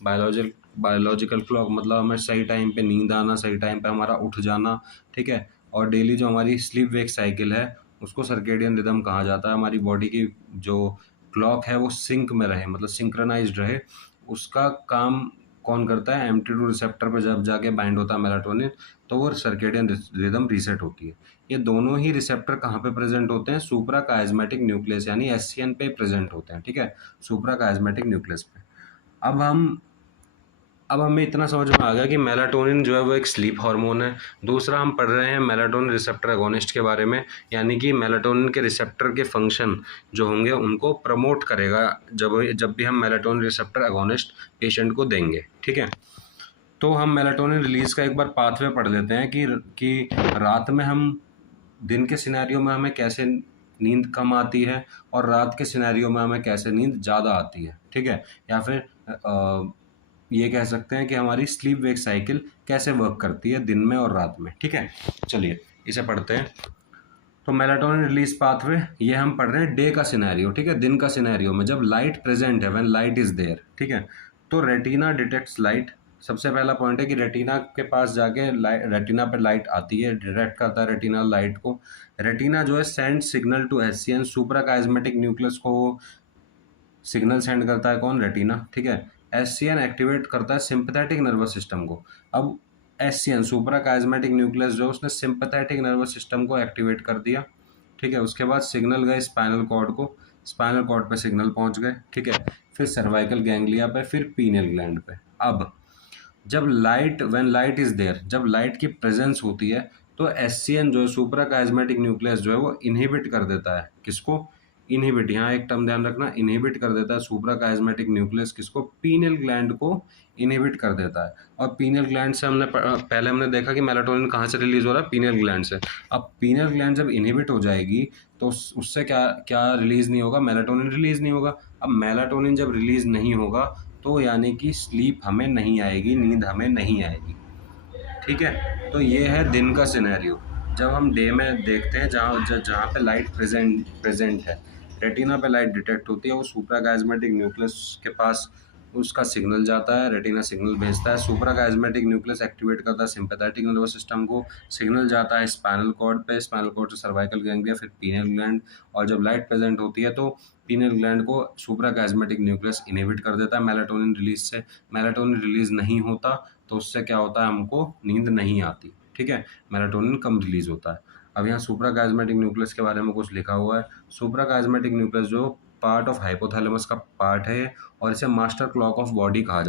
Biological clock मतलब हमें सही टाइम पे नींद आना, सही टाइम पे हमारा उठ जाना, ठीक है। और डेली जो हमारी स्लीप वेक साइकिल है उसको सर्केडियन रिदम कहा जाता है। हमारी बॉडी की जो क्लॉक है वो सिंक में रहे, मतलब सिंक्रोनाइज्ड रहे। उसका काम कौन करता है? एमटी2 रिसेप्टर पे जब जाके बाइंड होता है मेलाटोनिन, तो वो सर्केडियन रिदम रीसेट होती है। ये दोनों ही रिसेप्टर कहाँ पे प्रेजेंट होते हैं? सुप्रा काइस्मेटिक न्यूक्लियस यानी एससीएन पे प्रेजेंट होते हैं, ठीक है, सुप्रा काइस्मेटिक न्यूक्लियस पे। अब हम अब हमें इतना समझ में आ गया कि मेलाटोनिन जो है वो एक स्लीप हार्मोन है। दूसरा हम पढ़ रहे हैं मेलाटोनिन रिसेप्टर एगोनिस्ट के बारे में, यानी कि मेलाटोनिन के रिसेप्टर के फंक्शन जो होंगे उनको प्रमोट करेगा जब भी हम मेलाटोनिन रिसेप्टर एगोनिस्ट पेशेंट को देंगे, ठीक है। तो हम मेलाटोनिन रिलीज का एक बार पाथवे पढ़ लेते हैं कि रात में हम, दिन के सिनेरियो में हमें कैसे नींद कम आती है और रात के सिनेरियो में हमें कैसे नींद ज़्यादा आती है, ठीक है। या फिर ये कह सकते हैं कि हमारी स्लीप वेक साइकिल कैसे वर्क करती है दिन में और रात में, ठीक है। चलिए इसे पढ़ते हैं। तो मेलाटोनिन रिलीज पाथवे ये हम पढ़ रहे हैं डे का सिनेरियो, ठीक है, दिन का सिनेरियो में जब लाइट प्रेजेंट है, व्हेन लाइट इज देयर, ठीक है। तो रेटिना डिटेक्ट्स लाइट। सबसे पहला पॉइंट है कि रेटिना के पास जाके रेटिना पे लाइट आती है, डिटेक्ट करता है रेटिना लाइट को। रेटिना जो है send signal to SCN, supra chiasmatic nucleus को सिग्नल सेंड करता है कौन? रेटिना, ठीक है। एससीएन एक्टिवेट करता है सिंपैथेटिक नर्वस सिस्टम को। अब एससीएन सुप्रा काइस्मेटिक न्यूक्लियस जो उसने सिंपैथेटिक नर्वस सिस्टम को एक्टिवेट कर दिया, ठीक है। उसके बाद सिग्नल गए स्पाइनल कॉर्ड को, स्पाइनल कॉर्ड पे सिग्नल पहुंच गए, ठीक है। फिर सर्वाइकल गैंग्लिया पे, फिर पीनियल ग्लैंड पे। अब जब व्हेन लाइट इज देयर, जब लाइट की प्रेजेंस होती है तो एससीएन जो है सुप्रा काइस्मेटिक न्यूक्लियस जो है वो इनहिबिट कर देता है। किसको? इनहिबिट, यहाँ एक टर्म ध्यान रखना, इनहिबिट कर देता है सुप्रा काइस्मेटिक न्यूक्लियस किसको? पीनियल ग्लैंड को इनहिबिट कर देता है। और पीनियल ग्लैंड से पहले हमने देखा कि मेलाटोनिन कहाँ से रिलीज हो रहा है? पीनियल ग्लैंड से। अब पीनियल ग्लैंड जब इनहिबिट हो जाएगी तो उससे क्या क्या रिलीज नहीं होगा? मेलाटोनिन रिलीज नहीं होगा। अब मेलाटोनिन जब रिलीज नहीं होगा तो यानी कि स्लीप हमें नहीं आएगी, नींद हमें नहीं आएगी, ठीक है। तो ये है दिन का सिनेरियो। जब हम डे में देखते हैं जहाँ पे लाइट प्रेजेंट है, रेटिना पे लाइट डिटेक्ट होती है, वो सुप्रा काइस्मेटिक न्यूक्लियस के पास उसका सिग्नल जाता है, रेटिना सिग्नल भेजता है, सुप्रा काइस्मेटिक न्यूक्लियस एक्टिवेट करता है सिंपैथेटिक नर्वस सिस्टम को, सिग्नल जाता है स्पाइनल कॉर्ड पे, स्पाइनल कॉर्ड से सर्वाइकल गैंग्लिया, फिर पीनियल ग्लैंड। और जब लाइट प्रेजेंट होती है तो पीनियल ग्लैंड को सुप्रा काइस्मेटिक न्यूक्लियस इनहिबिट कर देता है मेलाटोनिन रिलीज से। मेलाटोनिन रिलीज नहीं होता तो उससे क्या होता है? हमको नींद नहीं आती, ठीक है, मेलाटोनिन कम रिलीज होता है। अब यहाँ सुप्रा काइस्मेटिक न्यूक्लियस के बारे में कुछ लिखा हुआ है। सुप्रा काइस्मेटिक न्यूक्लियस जो पार्ट ऑफ हाइपोथैलेमस का पार्ट है और इसे मास्टर क्लॉक ऑफ बॉडी कहा जाता है।